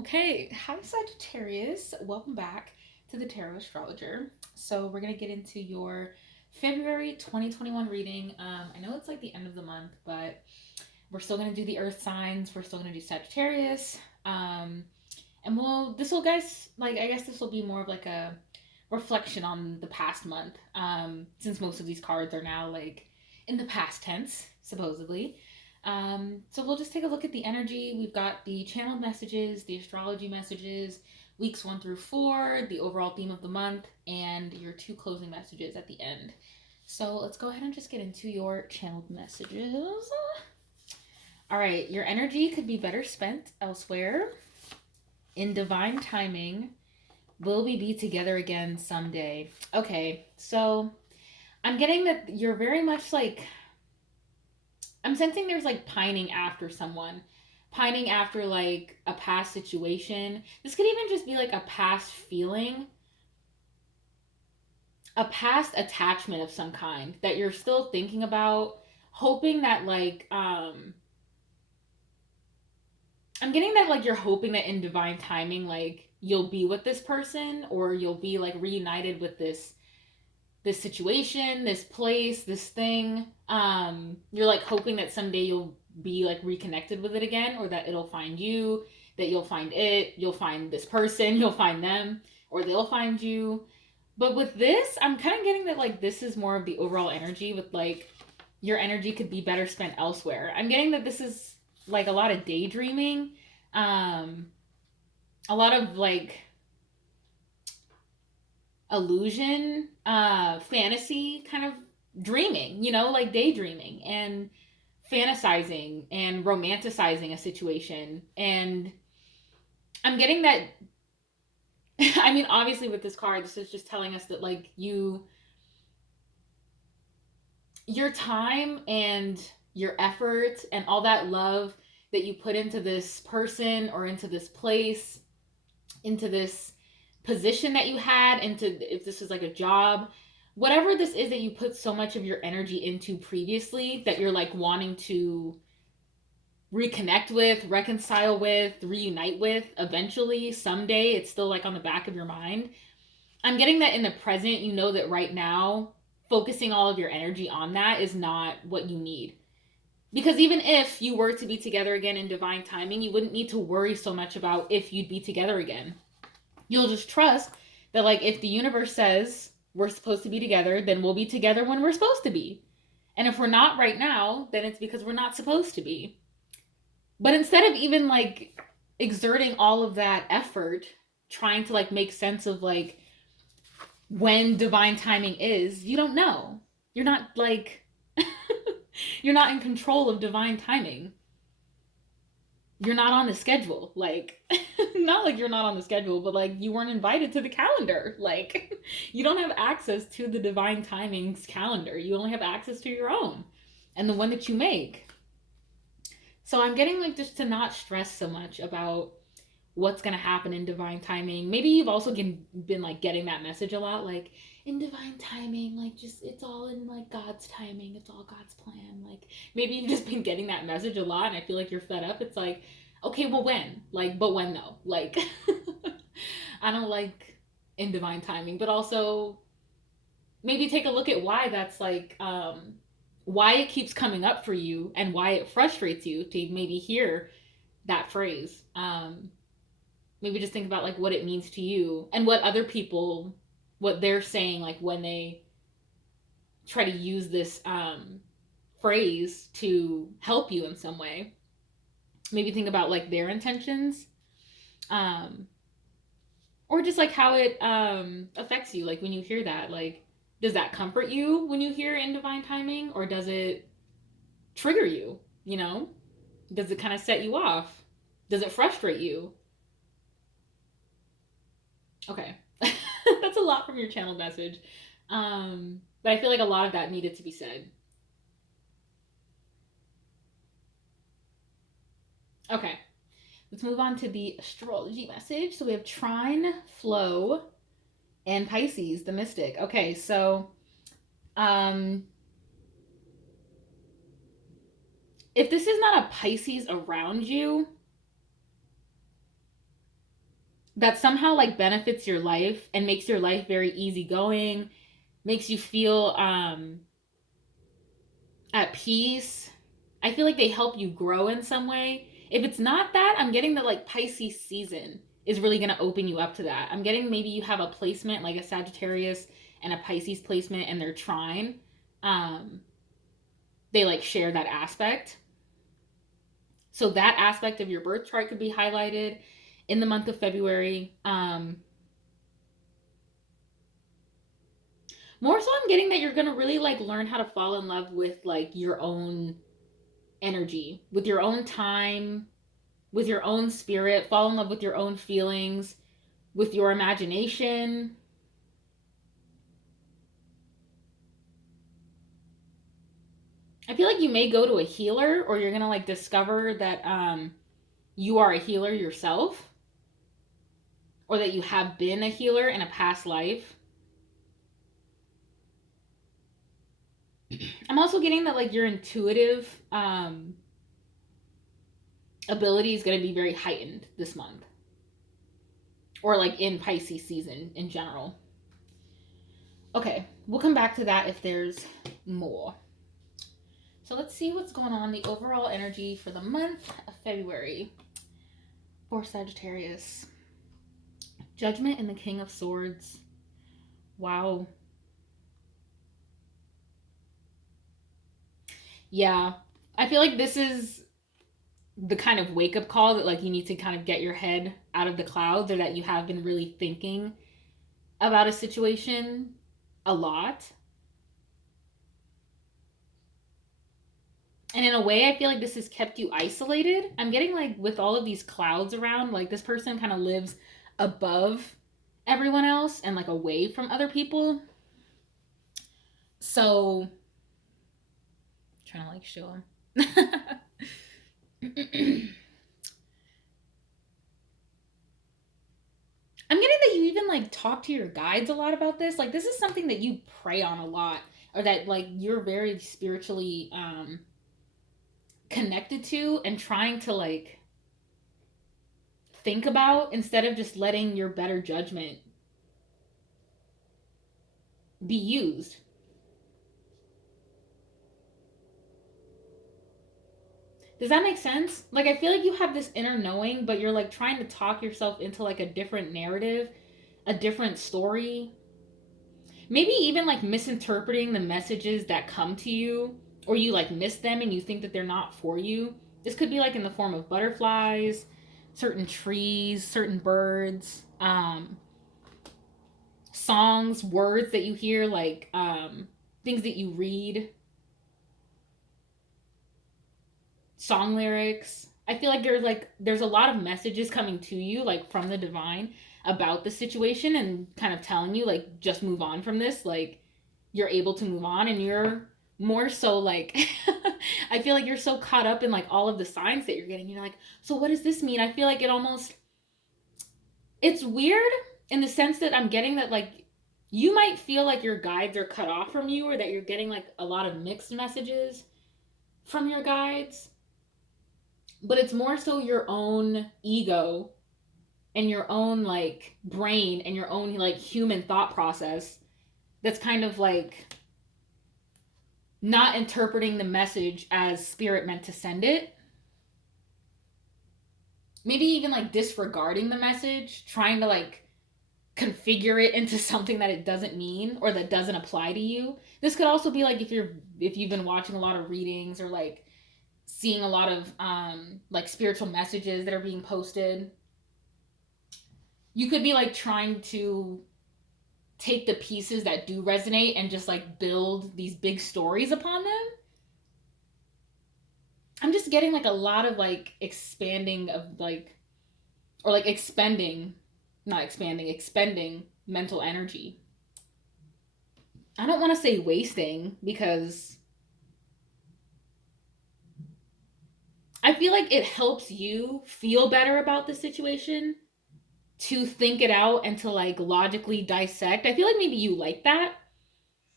Okay, hi Sagittarius. Welcome back to the Tarot Astrologer. So we're gonna get into your February 2021 reading. I know it's like the end of the month, but we're still gonna do the Earth signs. We're still gonna do Sagittarius. And this will guys like I guess this will be more of like a reflection on the past month. Since most of these cards are now like in the past tense, supposedly. So we'll just take a look at the energy. We've got the channeled messages, the astrology messages, weeks 1 through 4, the overall theme of the month, and your two closing messages at the end. So let's go ahead and just get into your channeled messages. All right, your energy could be better spent elsewhere. In divine timing, will we be together again someday? Okay, so I'm getting that you're very much like I'm sensing there's like pining after someone, pining after like a past situation. This could even just be like a past feeling, a past attachment of some kind that you're still thinking about, hoping that I'm getting that like you're hoping that in divine timing like you'll be with this person or you'll be like reunited with this situation, this place, this thing. You're like hoping that someday you'll be like reconnected with it again, or that it'll find you, that you'll find it, you'll find this person, you'll find them, or they'll find you. But with this, I'm kind of getting that like this is more of the overall energy with like your energy could be better spent elsewhere. I'm getting that this is like a lot of daydreaming, um, a lot of like illusion, fantasy kind of dreaming, like daydreaming and fantasizing and romanticizing a situation. And I'm getting that I mean, obviously with this card, this is just telling us that like your time and your effort and all that love that you put into this person or into this place, into this position that you had, into if this is like a job, whatever this is that you put so much of your energy into previously that you're like wanting to reconnect with, reconcile with, reunite with eventually someday, it's still like on the back of your mind. I'm getting that in the present, you know that right now focusing all of your energy on that is not what you need. Because even if you were to be together again in divine timing, you wouldn't need to worry so much about if you'd be together again. You'll just trust that like if the universe says we're supposed to be together, then we'll be together when we're supposed to be. And if we're not right now, then it's because we're not supposed to be. But instead of even like exerting all of that effort trying to like make sense of like when divine timing is, you don't know. You're not like you're not in control of divine timing. You're not on the schedule. Like, not like you're not on the schedule, but like you weren't invited to the calendar. Like, you don't have access to the divine timing's calendar. You only have access to your own and the one that you make. So I'm getting like just to not stress so much about what's gonna happen in divine timing. Maybe you've also been like getting that message a lot, like in divine timing, like just it's all in like God's timing, it's all God's plan. Like maybe you've just been getting that message a lot, and I feel like you're fed up. It's like, okay, well when? Like, but when though? Like, I don't like in divine timing, but also maybe take a look at why that's like why it keeps coming up for you and why it frustrates you to maybe hear that phrase. Maybe just think about like what it means to you and what other people what they're saying like when they try to use this phrase to help you in some way. Maybe think about like their intentions, um or just like how it affects you like when you hear that. Like, does that comfort you when you hear in divine timing, or does it trigger you, does it kind of set you off, does it frustrate you? Okay. That's a lot from your channel message. But I feel like a lot of that needed to be said. Okay. Let's move on to the astrology message. So we have Trine, Flow, and Pisces, the mystic. Okay, so um if this is not a Pisces around you, that somehow like benefits your life and makes your life very easygoing, makes you feel at peace. I feel like they help you grow in some way. If it's not that, I'm getting that like Pisces season is really going to open you up to that. I'm getting maybe you have a placement like a Sagittarius and a Pisces placement and they're trine. Um, they like share that aspect. So that aspect of your birth chart could be highlighted in the month of February. More so, I'm getting that you're going to really like learn how to fall in love with like your own energy, with your own time, with your own spirit, fall in love with your own feelings, with your imagination. I feel like you may go to a healer or you're going to like discover that you are a healer yourself or that you have been a healer in a past life. I'm also getting that like your intuitive ability is going to be very heightened this month or like in Pisces season in general. Okay, we'll come back to that if there's more. So let's see what's going on, the overall energy for the month of February for Sagittarius. Judgment and the King of Swords. Wow. Yeah. I feel like this is the kind of wake up call that like you need to kind of get your head out of the clouds, or that you have been really thinking about a situation a lot. And in a way, I feel like this has kept you isolated. I'm getting like with all of these clouds around, like this person kind of lives above everyone else and like away from other people. So, trying to like show them. I'm getting that you even like talk to your guides a lot about this. Like this is something that you pray on a lot, or that like you're very spiritually connected to and trying to like think about, instead of just letting your better judgment be used. Does that make sense? Like I feel like you have this inner knowing, but you're like trying to talk yourself into like a different narrative, a different story. Maybe even like misinterpreting the messages that come to you, or you like miss them and you think that they're not for you. This could be like in the form of butterflies, certain trees, certain birds, songs, words that you hear, like things that you read, song lyrics. I feel like there's a lot of messages coming to you like from the divine about the situation and kind of telling you like just move on from this. Like you're able to move on, and you're more so like I feel like you're so caught up in like all of the signs that you're getting. You're like, so what does this mean? I feel like it's weird in the sense that I'm getting that like you might feel like your guides are cut off from you, or that you're getting like a lot of mixed messages from your guides, but it's more so your own ego and your own like brain and your own like human thought process that's kind of like not interpreting the message as spirit meant to send it. Maybe even like disregarding the message, trying to like configure it into something that it doesn't mean or that doesn't apply to you. This could also be like if you've been watching a lot of readings, or like seeing a lot of like spiritual messages that are being posted. You could be like trying to take the pieces that do resonate and just like build these big stories upon them. I'm just getting like a lot of like expanding of like, or like expending, not expanding, expending mental energy. I don't want to say wasting, because I feel like it helps you feel better about the situation to think it out and to like logically dissect. I feel like maybe you like that.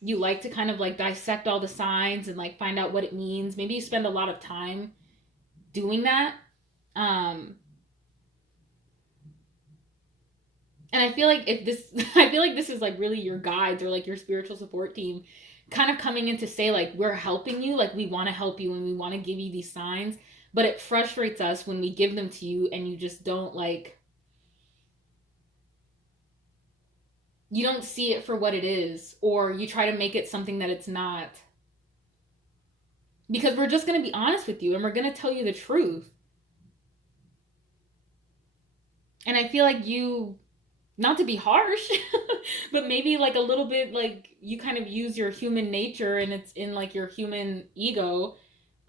You like to kind of like dissect all the signs and like find out what it means. Maybe you spend a lot of time doing that. Um And I feel like if this, I feel like this is like really your guides or like your spiritual support team kind of coming in to say, like, we're helping you, like, we want to help you and we want to give you these signs. But it frustrates us when we give them to you and you just don't like, you don't see it for what it is, or you try to make it something that it's not. Because we're just going to be honest with you and we're going to tell you the truth. And I feel like you, not to be harsh, but maybe like a little bit like you kind of use your human nature and it's in like your human ego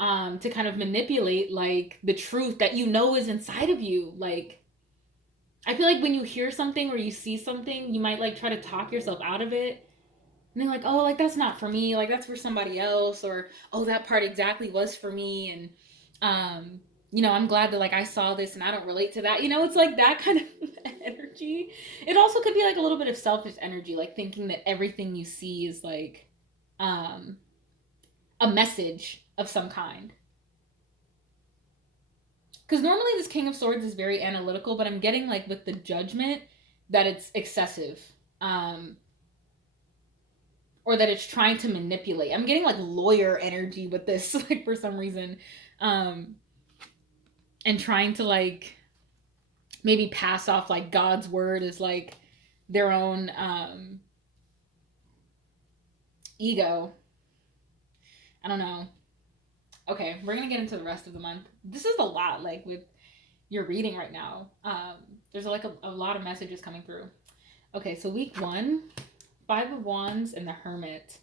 to kind of manipulate like the truth that you know is inside of you. Like, I feel like when you hear something or you see something, you might like try to talk yourself out of it. And they're like, oh, like that's not for me, like that's for somebody else, or oh, that part exactly was for me. And I'm glad that like I saw this and I don't relate to that. It's like that kind of energy. It also could be like a little bit of selfish energy, like thinking that everything you see is like um a message of some kind. Because normally this King of Swords is very analytical, but I'm getting like with the Judgment that it's excessive. Or that it's trying to manipulate. I'm getting like lawyer energy with this, like for some reason. Um, and trying to like maybe pass off like God's word as like their own ego. I don't know. Okay, we're gonna get into the rest of the month. This is a lot, like with your reading right now. There's like a lot of messages coming through. Okay, so week 1, 5 of Wands and the Hermit.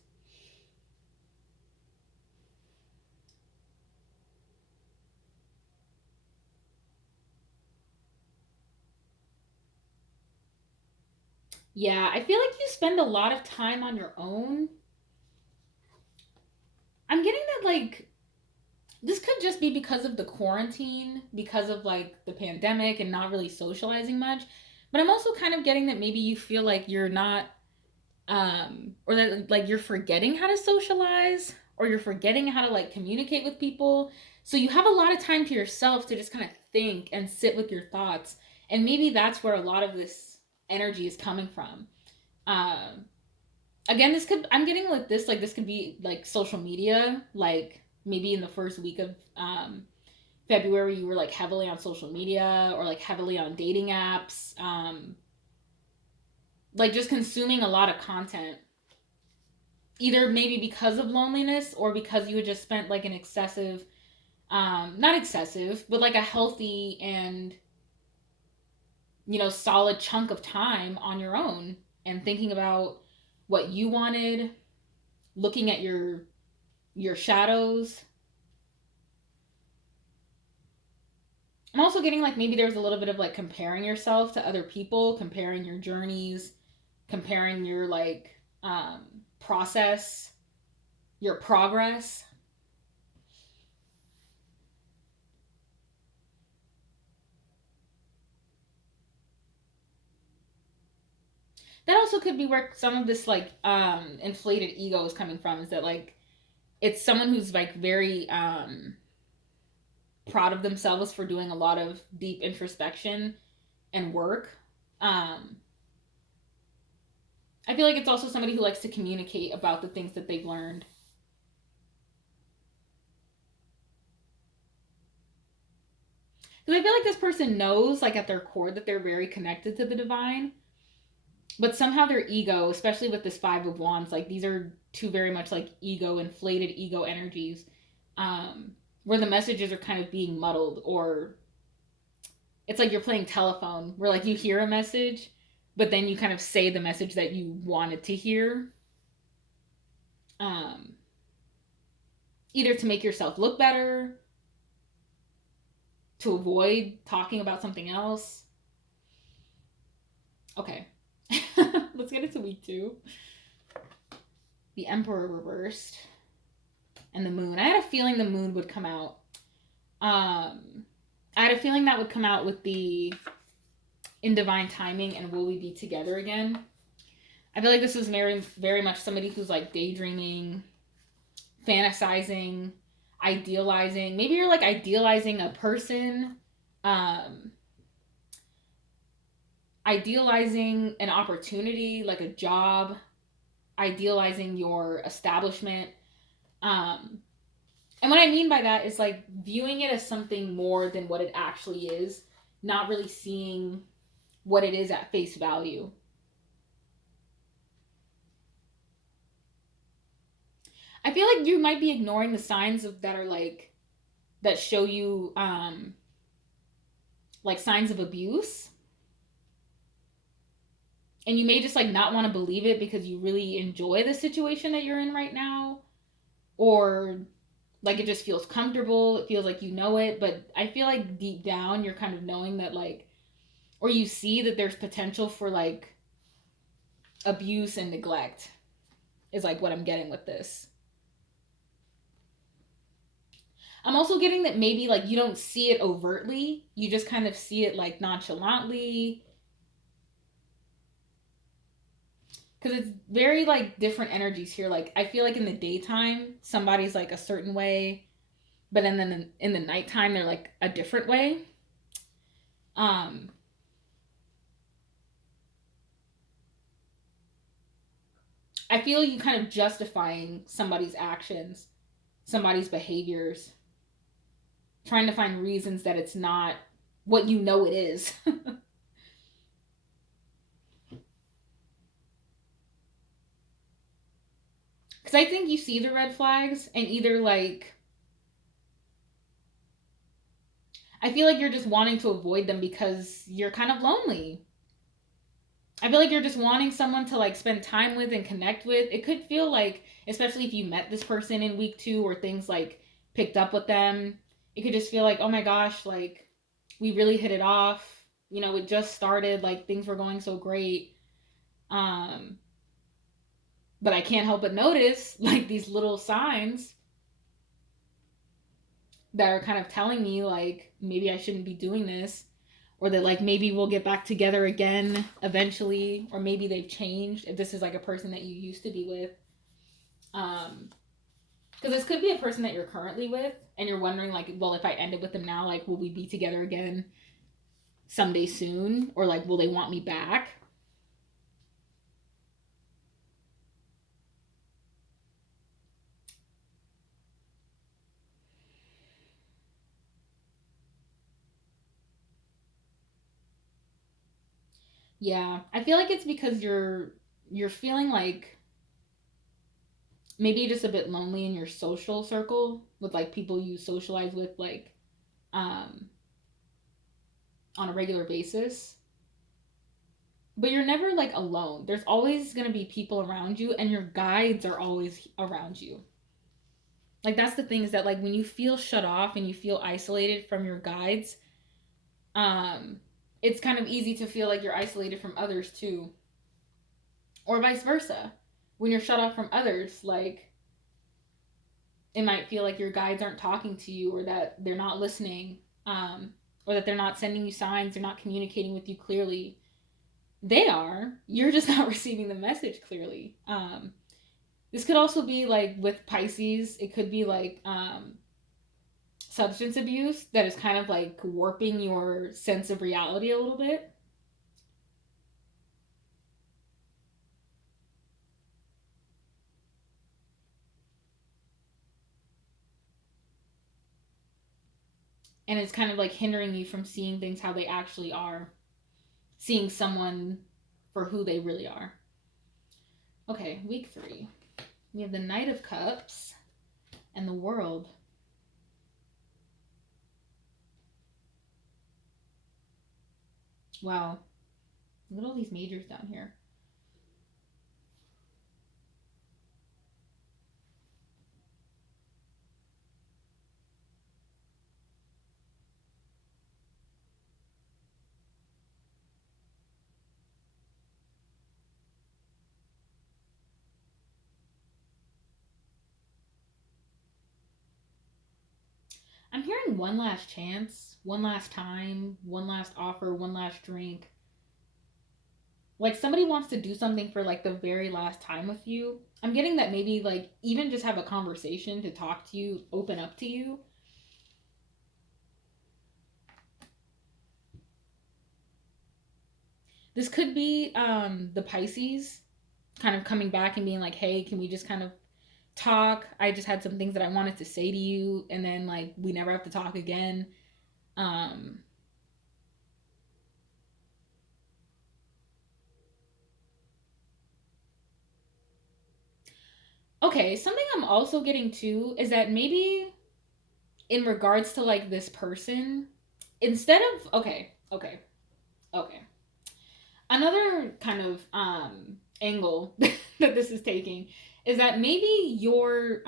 Yeah, I feel like you spend a lot of time on your own. I'm getting that like this could just be because of the quarantine, because of like the pandemic and not really socializing much. But I'm also kind of getting that maybe you feel like you're not or that like you're forgetting how to socialize or you're forgetting how to like communicate with people. So you have a lot of time to yourself to just kind of think and sit with your thoughts. And maybe that's where a lot of this energy is coming from. Um Again, this could, I'm getting like this could be like social media, like maybe in the first week of February you were like heavily on social media or like heavily on dating apps, like just consuming a lot of content, either maybe because of loneliness or because you had just spent like an excessive, not excessive, but like a healthy and solid chunk of time on your own and thinking about what you wanted, looking at your shadows. I'm also getting like maybe there's a little bit of like comparing yourself to other people, comparing your journeys, comparing your like process, your progress. That also could be where some of this like inflated ego is coming from, is that like it's someone who's like very proud of themselves for doing a lot of deep introspection and work. Um, I feel like it's also somebody who likes to communicate about the things that they've learned. Because I feel like this person knows, like at their core, that they're very connected to the divine, but somehow their ego, especially with this 5 of Wands, like these are two very much like ego, inflated ego energies, where the messages are kind of being muddled, or it's like you're playing telephone, where like you hear a message, but then you kind of say the message that you wanted to hear, um, either to make yourself look better, to avoid talking about something else. Okay, let's get into week 2. The Emperor reversed and the Moon. I had a feeling the Moon would come out. I had a feeling that would come out with the In Divine Timing and Will We Be Together Again. I feel like this is very, very much somebody who's like daydreaming, fantasizing, idealizing. Maybe you're like idealizing a person. Um, idealizing an opportunity like a job, idealizing your establishment. And what I mean by that is like viewing it as something more than what it actually is, not really seeing what it is at face value. I feel like you might be ignoring the signs of that are like that show you like signs of abuse. And you may just like not want to believe it because you really enjoy the situation that you're in right now, or like it just feels comfortable, it feels like you know it, but I feel like deep down you're kind of knowing that like, or you see that there's potential for like abuse and neglect is like what I'm getting with this. I'm also getting that maybe like you don't see it overtly, you just kind of see it like nonchalantly, because it's very like different energies here. Like I feel like in the daytime somebody's like a certain way, but then in the nighttime they're like a different way. um I feel you kind of justifying somebody's actions, somebody's behaviors, trying to find reasons that it's not what you know it is. Because I think you see the red flags and either like, I feel like you're just wanting to avoid them because you're kind of lonely. I feel like you're just wanting someone to like spend time with and connect with. It could feel like, especially if you met this person in week 2 or things like picked up with them, it could just feel like, oh my gosh, like we really hit it off. You know, it just started, like things were going so great. Um, but I can't help but notice like these little signs that are kind of telling me like maybe I shouldn't be doing this, or that like maybe we'll get back together again eventually, or maybe they've changed if this is like a person that you used to be with. Because this could be a person that you're currently with and you're wondering like, well, if I ended with them now, like will we be together again someday soon, or like will they want me back? Yeah, I feel like it's because you're feeling like maybe just a bit lonely in your social circle with like people you socialize with like um on a regular basis. But you're never like alone. There's always going to be people around you, and your guides are always around you. Like that's the thing, is that like when you feel shut off and you feel isolated from your guides, um it's kind of easy to feel like you're isolated from others too, or vice versa. When you're shut off from others, like it might feel like your guides aren't talking to you, or that they're not listening, or that they're not sending you signs, they're not communicating with you clearly. They are, you're just not receiving the message clearly. This could also be like with Pisces, it could be like substance abuse that is kind of like warping your sense of reality a little bit. And it's kind of like hindering you from seeing things how they actually are, seeing someone for who they really are. Okay, week 3. We have the Knight of Cups and the World. Wow. Look at all these majors down here. I'm hearing one last chance, one last time, one last offer, one last drink. Like somebody wants to do something for like the very last time with you. I'm getting that maybe like even just have a conversation to talk to you, open up to you. This could be the Pisces kind of coming back and being like, hey, can we just kind of talk? I just had some things that I wanted to say to you, and then like we never have to talk again. Um, okay, something I'm also getting too is that maybe in regards to like this person, instead of okay. Another kind of angle that this is taking is that maybe your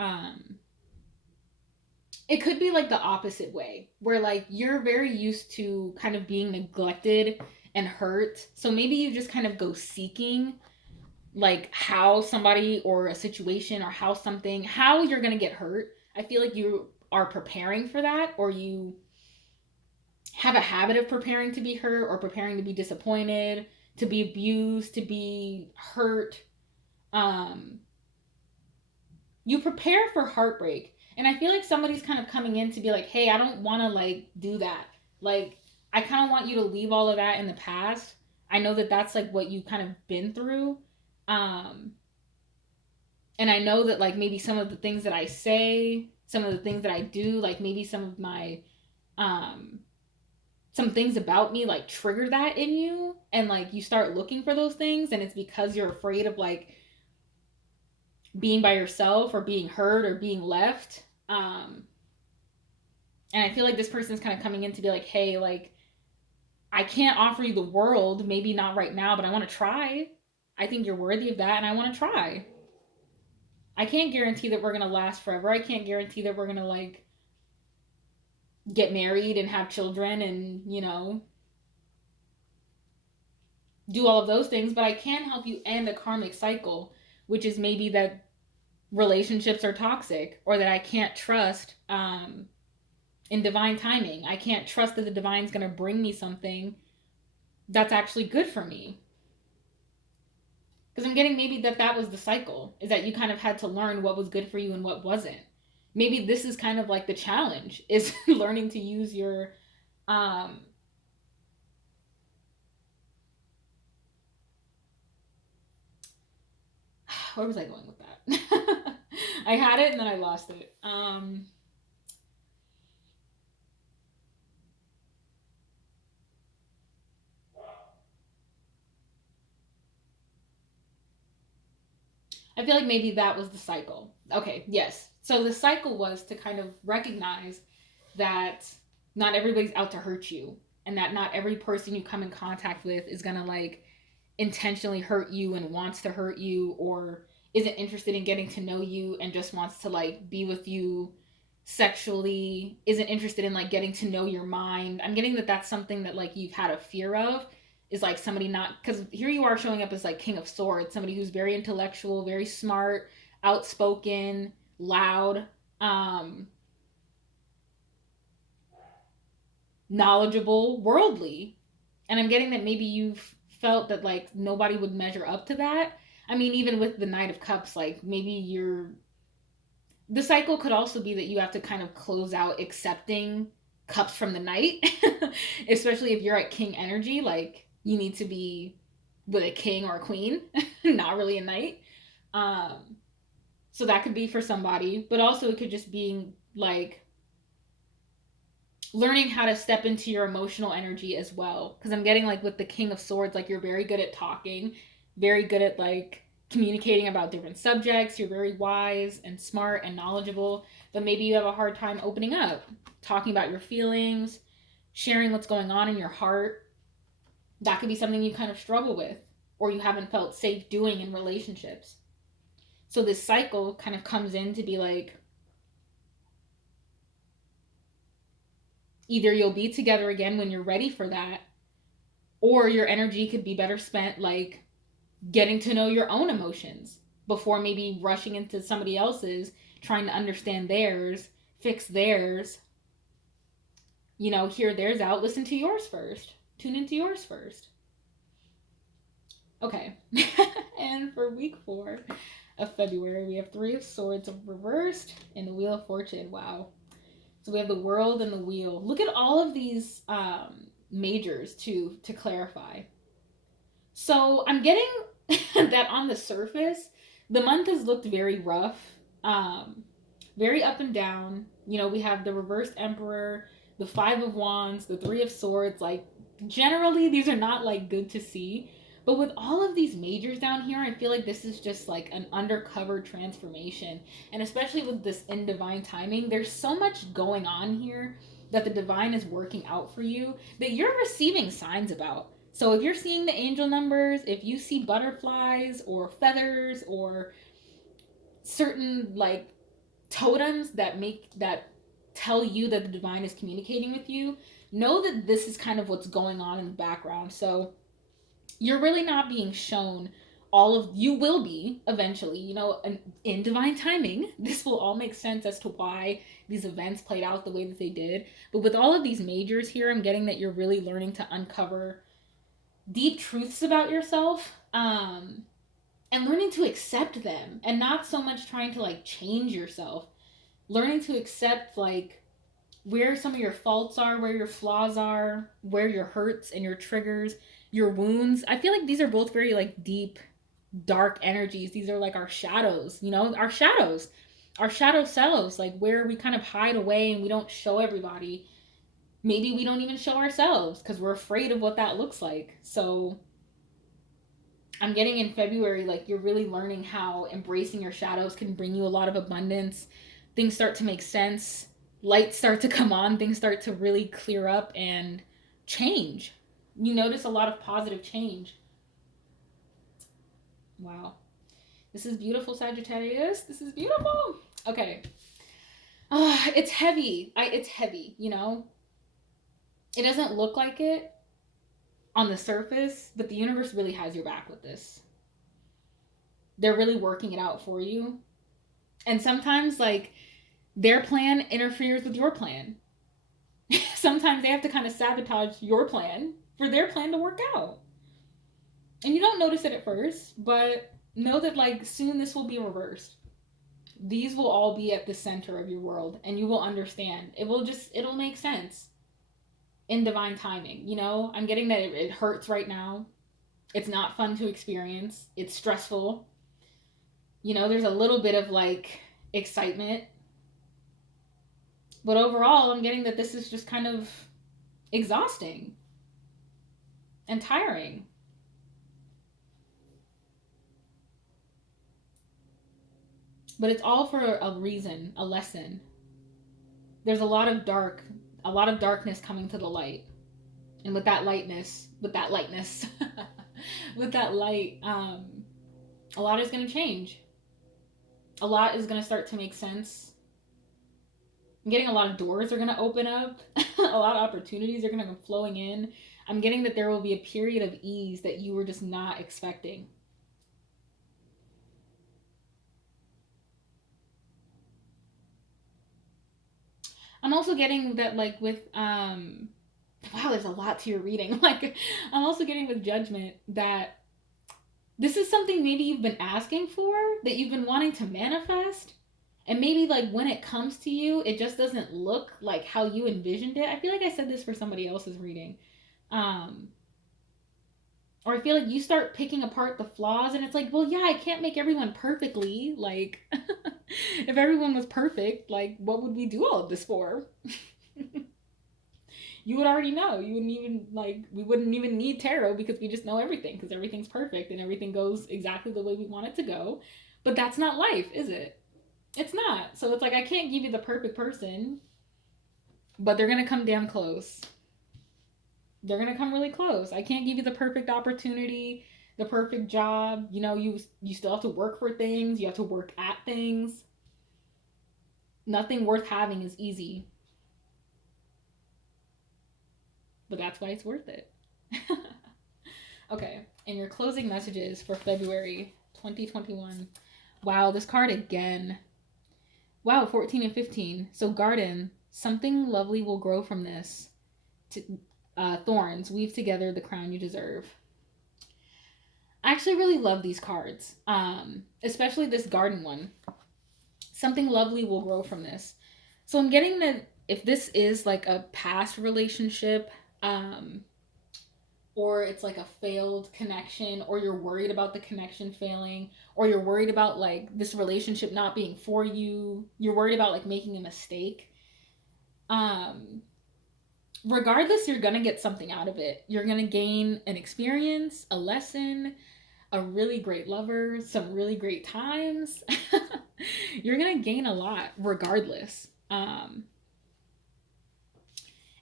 it could be like the opposite way where like you're very used to kind of being neglected and hurt, so maybe you just kind of go seeking like how somebody or a situation or how you're gonna get hurt. I feel like you are preparing for that, or you have a habit of preparing to be hurt or preparing to be disappointed, to be abused, to be hurt. um you prepare for heartbreak, and I feel like somebody's kind of coming in to be like, hey, I don't want to like do that. Like, I kind of want you to leave all of that in the past. I know that that's like what you kind of been through. um and I know that like maybe some of the things that I say, some of the things that I do, like maybe some of my um some things about me like trigger that in you, and like you start looking for those things, and it's because you're afraid of like being by yourself or being hurt or being left. And I feel like this person's kind of coming in to be like, hey, like I can't offer you the world, maybe not right now, but I want to try. I think you're worthy of that, and I want to try. I can't guarantee that we're gonna last forever. I can't guarantee that we're gonna like get married and have children and, you know, do all of those things, but I can help you end a karmic cycle, which is maybe that relationships are toxic, or that I can't trust in divine timing. I can't trust that the divine's going to bring me something that's actually good for me. Because I'm getting maybe that was the cycle, is that you kind of had to learn what was good for you and what wasn't. Maybe this is kind of like the challenge, is learning to use your um where was I going with that? I had it and then I lost it. I feel like maybe that was the cycle. Okay, yes. So the cycle was to kind of recognize that not everybody's out to hurt you, and that not every person you come in contact with is gonna like intentionally hurt you and wants to hurt you, or isn't interested in getting to know you and just wants to like be with you sexually, isn't interested in like getting to know your mind. I'm getting that that's something that like you've had a fear of, is like somebody not, because here you are showing up as like King of Swords, somebody who's very intellectual, very smart, outspoken, loud, um knowledgeable, worldly. And I'm getting that maybe you've felt that like nobody would measure up to that. I mean, even with the Knight of Cups, like maybe you're, the cycle could also be that you have to kind of close out accepting cups from the Knight, especially if you're at King energy. Like you need to be with a king or a queen, not really a knight. Um, so that could be for somebody, but also it could just be like learning how to step into your emotional energy as well, because I'm getting like with the King of Swords, like you're very good at talking, very good at like communicating about different subjects, you're very wise and smart and knowledgeable, but maybe you have a hard time opening up, talking about your feelings, sharing what's going on in your heart. That could be something you kind of struggle with, or you haven't felt safe doing in relationships. So this cycle kind of comes in to be like, either you'll be together again when you're ready for that, or your energy could be better spent like getting to know your own emotions before maybe rushing into somebody else's, trying to understand theirs, fix theirs, you know, hear theirs out, listen to yours first, tune into yours first. Okay. And for week 4 of February, we have 3 of Swords reversed and the Wheel of Fortune. Wow. So we have the World and the Wheel. Look at all of these majors to clarify. So I'm getting that on the surface, the month has looked very rough, um, very up and down. You know, we have the reversed Emperor, the Five of Wands, the Three of Swords. Like, generally, these are not like good to see. But with all of these majors down here, I feel like this is just like an undercover transformation. And especially with this in divine timing, there's so much going on here that the divine is working out for you that you're receiving signs about. So if you're seeing the angel numbers, if you see butterflies or feathers or certain like totems that tell you that the divine is communicating with you, know that this is kind of what's going on in the background. So you're really not being shown all of, you will be eventually, you know, in divine timing, this will all make sense as to why these events played out the way that they did. But with all of these majors here, I'm getting that you're really learning to uncover deep truths about yourself, and learning to accept them, and not so much trying to like change yourself. Learning to accept like where some of your faults are, where your flaws are, where your hurts and your triggers, your wounds. I feel like these are both very like deep, dark energies. These are like our shadows, you know, our shadow selves, like where we kind of hide away and we don't show everybody. Maybe we don't even show ourselves because we're afraid of what that looks like. So I'm getting in February, like you're really learning how embracing your shadows can bring you a lot of abundance. Things start to make sense. Lights start to come on. Things start to really clear up and change. You notice a lot of positive change. Wow. This is beautiful, Sagittarius. This is beautiful. Okay. It's heavy. It's heavy, you know? It doesn't look like it on the surface, but the universe really has your back with this. They're really working it out for you. And sometimes, like, their plan interferes with your plan. Sometimes they have to kind of sabotage your plan for their plan to work out. And you don't notice it at first, but know that, like, soon this will be reversed. These will all be at the center of your world, and you will understand. It'll make sense in divine timing. You know, I'm getting that it hurts right now. It's not fun to experience. It's stressful. You know, there's a little bit of like excitement. But overall, I'm getting that this is just kind of exhausting and tiring. But it's all for a reason, a lesson. There's a lot of darkness coming to the light. And with that lightness, with that light, a lot is going to change. A lot is going to start to make sense. I'm getting a lot of doors are going to open up. A lot of opportunities are going to come flowing in. I'm getting that there will be a period of ease that you were just not expecting. I'm also getting that, like, with wow, there's a lot to your reading. Like, I'm also getting with Judgment that this is something maybe you've been asking for, that you've been wanting to manifest. And maybe, like, when it comes to you, it just doesn't look like how you envisioned it. I feel like I said this for somebody else's reading. Or I feel like you start picking apart the flaws, and it's like, well, yeah, I can't make everyone perfectly. Like, if everyone was perfect, like, what would we do all of this for? You would already know. You wouldn't even, like, we wouldn't even need tarot because we just know everything because everything's perfect and everything goes exactly the way we want it to go. But that's not life, is it? It's not. So it's like, I can't give you the perfect person, but they're going to come damn close. They're going to come really close. I can't give you the perfect opportunity, the perfect job. You know, you still have to work for things. You have to work at things. Nothing worth having is easy. But that's why it's worth it. Okay, and your closing messages for February 2021. Wow, this card again. Wow, 14 and 15. So garden, something lovely will grow from this. Thorns, weave together the crown you deserve. I actually really love these cards, especially this garden one. Something lovely will grow from this. So I'm getting that if this is like a past relationship, or it's like a failed connection, or you're worried about the connection failing, or you're worried about like this relationship not being for you, you're worried about like making a mistake, um regardless, you're gonna get something out of it. You're gonna gain an experience, a lesson, a really great lover, some really great times. You're gonna gain a lot regardless.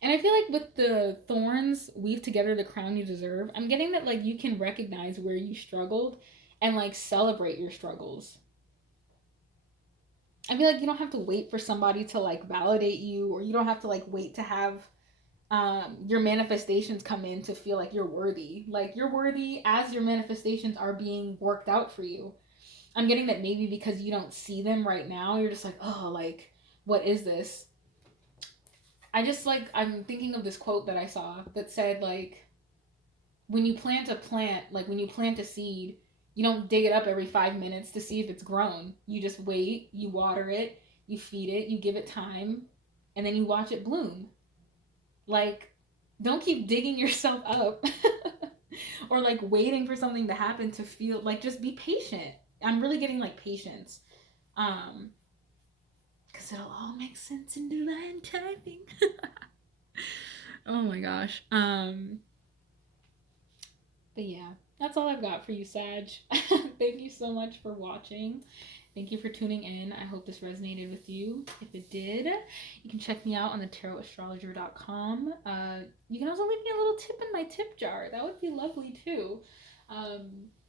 And I feel like with the thorns weave together the crown you deserve, I'm getting that like you can recognize where you struggled and like celebrate your struggles. I feel like you don't have to wait for somebody to like validate you, or you don't have to like wait to have your manifestations come in to feel like you're worthy. Like you're worthy as your manifestations are being worked out for you. I'm getting that maybe because you don't see them right now, you're just like, oh, like, what is this? I'm thinking of this quote that I saw that said, like, when you plant a plant, like when you plant a seed, you don't dig it up every 5 minutes to see if it's grown. You just wait, you water it, you feed it, you give it time, and then you watch it bloom. Like, don't keep digging yourself up or like waiting for something to happen to feel like, just be patient. I'm really getting like patience. Um, because it'll all make sense in divine timing. Oh my gosh. But yeah, that's all I've got for you, Sag. Thank you so much for watching. Thank you for tuning in. I hope this resonated with you. If it did, you can check me out on the thetarotastrologer.com. You can also leave me a little tip in my tip jar. That would be lovely too.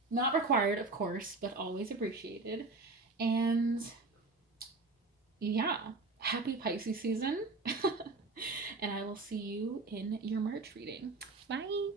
Not required, of course, but always appreciated. And yeah, happy Pisces season. And I will see you in your March reading. Bye.